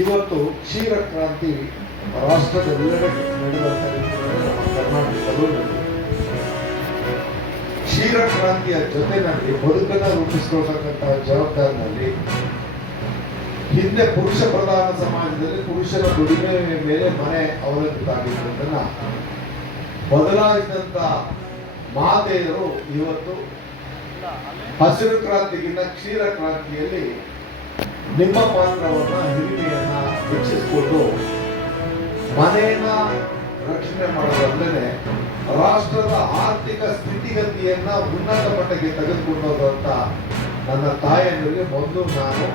ಇವತ್ತು ಕ್ಷೀರ ಕ್ರಾಂತಿ ರಾಷ್ಟ್ರದೆಲ್ಲೆಡೆ ನಡೆದಂತ ನಮ್ಮ ಕರ್ನಾಟಕದಲ್ಲೂ ನಡೆದಿದೆ. ಕ್ಷೀರ ಕ್ರಾಂತಿಯ ಜೊತೆನಲ್ಲಿ ಬದುಕನ್ನು ರೂಪಿಸಿಕೊಳ್ತಕ್ಕಂತಹ ಜವಾಬ್ದಾರಿನಲ್ಲಿ ಹಿಂದೆ ಪುರುಷ ಪ್ರಧಾನ ಸಮಾಜದಲ್ಲಿ ಪುರುಷರ ದುಡಿಮೆ ಮೇಲೆ ಮನೆ ಅವಲಂಬಿತಾಗಿದ್ದನ್ನ ಬದಲಾಯಿಸಿದಂತ ಮಾತೆಯರು ಇವತ್ತು ಹಸಿರು ಕ್ರಾಂತಿಗಿಂತ ಕ್ಷೀರ ಕ್ರಾಂತಿಯಲ್ಲಿ ನಿಮ್ಮ ಪಾತ್ರವನ್ನ ಹಿರಿಮೆಯನ್ನ ಹೆಚ್ಚಿಸಿಕೊಂಡು ಮನೆಯನ್ನ ರಕ್ಷಣೆ ಮಾಡೋದಲ್ಲದೆ ರಾಷ್ಟ್ರದ ಆರ್ಥಿಕ ಸ್ಥಿತಿಗತಿಯನ್ನ ಉನ್ನತ ಮಟ್ಟಕ್ಕೆ ತೆಗೆದುಕೊಂಡೋದಂತ ನನ್ನ ತಾಯಂದಿರಿಗೆ ಮೊದಲು ನಾನು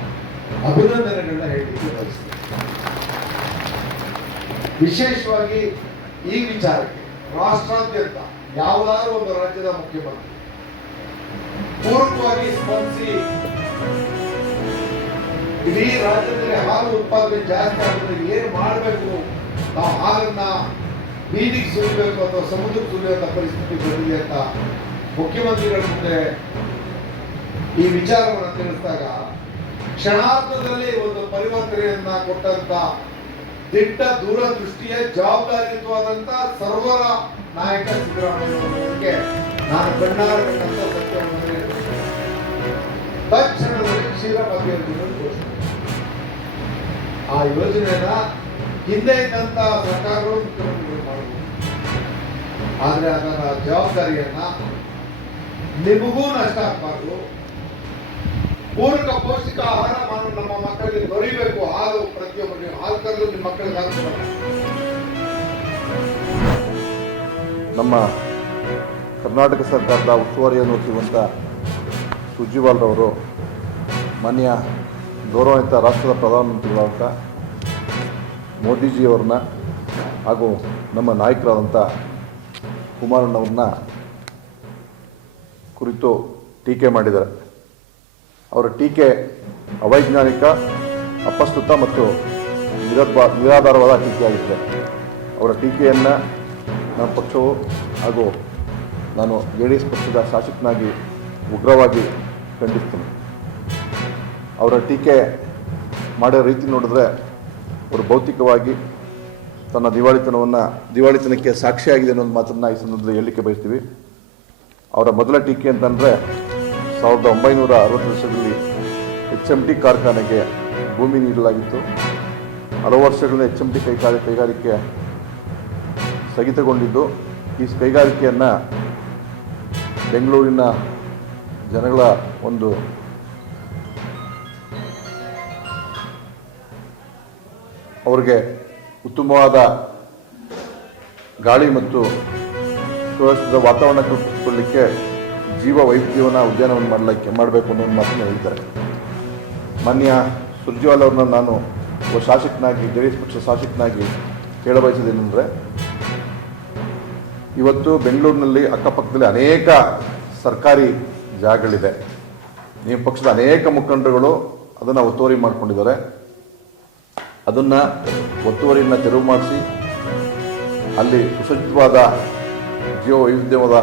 ಅಭಿನಂದನೆಗಳನ್ನ ಹೇಳಲಿಕ್ಕೆ ಬಯಸ್ತೇನೆ. ವಿಶೇಷವಾಗಿ ಈ ವಿಚಾರಕ್ಕೆ ರಾಷ್ಟ್ರಾದ್ಯಂತ ಯಾವುದಾದ್ರೂ ಒಂದು ರಾಜ್ಯದ ಮುಖ್ಯಮಂತ್ರಿ ಪೂರ್ವಕವಾಗಿ ಸ್ಪಂದಿಸಿ ಇಡೀ ರಾಜ್ಯದಲ್ಲಿ ಹಾಲು ಉತ್ಪಾದನೆ ಜಾಸ್ತಿ ಆಗಿದ್ರೆ ಏನ್ ಮಾಡಬೇಕು, ನಾವು ಹಾಲನ್ನ ಬೀದಿಗೆ ಸುರಿಬೇಕು ಅಥವಾ ಸಮುದ್ರಕ್ಕೆ ಸುರಿಯುವಂತ ಪರಿಸ್ಥಿತಿ ಬಂದಿದೆ ಅಂತ ಮುಖ್ಯಮಂತ್ರಿಗಳ ಮುಂದೆ ಈ ವಿಚಾರವನ್ನು ತಿಳಿಸಿದಾಗ ಕ್ಷಣಾರ್ಧದಲ್ಲಿ ಒಂದು ಪರಿವರ್ತನೆಯನ್ನ ಕೊಟ್ಟಂತ ದಿಟ್ಟ ದೂರದೃಷ್ಟಿಯ ಜವಾಬ್ದಾರಿಯುತವಾದಂತ ಸರ್ವರ ನಾಯಕ ಸಿದ್ದರಾಮಯ್ಯ ನಾನು ಕಣ್ಣಾರೆ ಕಂಡಂತ ಸತ್ಯವನ್ನು ತಕ್ಷಣದಲ್ಲಿ ಕ್ಷೀರ ಭಾಗ್ಯ ಯೋಜನೆ ಘೋಷಣೆ. ಆ ಯೋಜನೆಯನ್ನ ಹಿಂದೆ ಇದ್ದಂತ ಸರ್ಕಾರಗಳು ಮುಖ್ಯಮಂತ್ರಿಗಳು ಮಾಡಬಹುದು, ಆದ್ರೆ ಅದರ ಜವಾಬ್ದಾರಿಯನ್ನ ನಿಮಗೂ ನಷ್ಟ ಆಗಬಾರ್ದು, ಪೂರಕ ಪೌಷ್ಟಿಕ ಆಹಾರ ನಮ್ಮ ಮಕ್ಕಳಿಗೆ ದೊರೆಯಬೇಕು. ಹಾಲು ಪ್ರತಿಯೊಬ್ಬರಿಗೆ ಹಾಲು ಕರೆದು ನಿಮ್ಮ ಮಕ್ಕಳಿಗೆ ಹಾಲು. ನಮ್ಮ ಕರ್ನಾಟಕ ಸರ್ಕಾರದ ಉಸ್ತುವಾರಿಯನ್ನು ಹೊತ್ತಿರುವಂಥ ಸುರ್ಜೇವಾಲಾರವರು ಮಾನ್ಯ ಗೌರವಾನ್ವಿತ ರಾಷ್ಟ್ರದ ಪ್ರಧಾನಮಂತ್ರಿಗಳಾದಂಥ ಮೋದಿಜಿಯವರನ್ನ ಹಾಗೂ ನಮ್ಮ ನಾಯಕರಾದಂಥ ಕುಮಾರಣ್ಣವ್ರನ್ನ ಕುರಿತು ಟೀಕೆ ಮಾಡಿದ್ದಾರೆ. ಅವರ ಟೀಕೆ ಅವೈಜ್ಞಾನಿಕ, ಅಪ್ರಸ್ತುತ ಮತ್ತು ನಿರಾಧಾರವಾದ ಟೀಕೆಯಾಗಿದೆ. ಅವರ ಟೀಕೆಯನ್ನು ನಮ್ಮ ಪಕ್ಷವು ಹಾಗೂ ನಾನು JDS ಪಕ್ಷದ ಶಾಸಕನಾಗಿ ಉಗ್ರವಾಗಿ ಖಂಡಿಸ್ತೀನಿ. ಅವರ ಟೀಕೆ ಮಾಡೋ ರೀತಿ ನೋಡಿದ್ರೆ ಅವರು ಭೌತಿಕವಾಗಿ ತನ್ನ ದಿವಾಳಿತನಕ್ಕೆ ಸಾಕ್ಷಿಯಾಗಿದೆ ಅನ್ನೋ ಮಾತನ್ನು ಈ ಸಂದರ್ಭದಲ್ಲಿ ಹೇಳಲಿಕ್ಕೆ ಬಯಸ್ತೀವಿ. ಅವರ ಮೊದಲ ಟೀಕೆ ಅಂತಂದರೆ 1960 ವರ್ಷದಲ್ಲಿ HMT ಕಾರ್ಖಾನೆಗೆ ಭೂಮಿ ನೀಡಲಾಗಿತ್ತು. ಹಲವು ವರ್ಷಗಳಿಂದ HMT ಕೈಗಾರಿಕೆ ಸ್ಥಗಿತಗೊಂಡಿದ್ದು, ಈ ಕೈಗಾರಿಕೆಯನ್ನು ಬೆಂಗಳೂರಿನ ಜನಗಳ ಒಂದು ಅವರಿಗೆ ಉತ್ತಮವಾದ ಗಾಳಿ ಮತ್ತು ಸುರಕ್ಷಿತ ವಾತಾವರಣ ಕಲ್ಪಿಸಿಕೊಳ್ಳಲಿಕ್ಕೆ ಜೀವ ವೈವಿಧ್ಯವನ್ನು ಉದ್ಯಾನವನ್ನು ಮಾಡಬೇಕು ಅನ್ನೋ ಒಂದು ಮಾತನ್ನು ಹೇಳ್ತಾರೆ. ಮಾನ್ಯ ಸುರ್ಜೇವಾಲಾರನ್ನ ನಾನು ಒಬ್ಬ ಶಾಸಕನಾಗಿ, JDS ಪಕ್ಷದ ಶಾಸಕನಾಗಿ ಕೇಳಬಯಸೋದೇನೆಂದರೆ, ಇವತ್ತು ಬೆಂಗಳೂರಿನಲ್ಲಿ ಅಕ್ಕಪಕ್ಕದಲ್ಲಿ ಅನೇಕ ಸರ್ಕಾರಿ ಜಾಗಗಳಿದೆ. ನಿಮ್ಮ ಪಕ್ಷದ ಅನೇಕ ಮುಖಂಡರುಗಳು ಅದನ್ನು ಒತ್ತುವರಿ ಮಾಡಿಕೊಂಡಿದ್ದಾರೆ. ಅದನ್ನು ಒತ್ತುವರಿಯನ್ನು ತೆರವು ಮಾಡಿಸಿ ಅಲ್ಲಿ ಸುಸಜ್ಜಿತವಾದ ಜೀವ ವೈವಿಧ್ಯವಾದ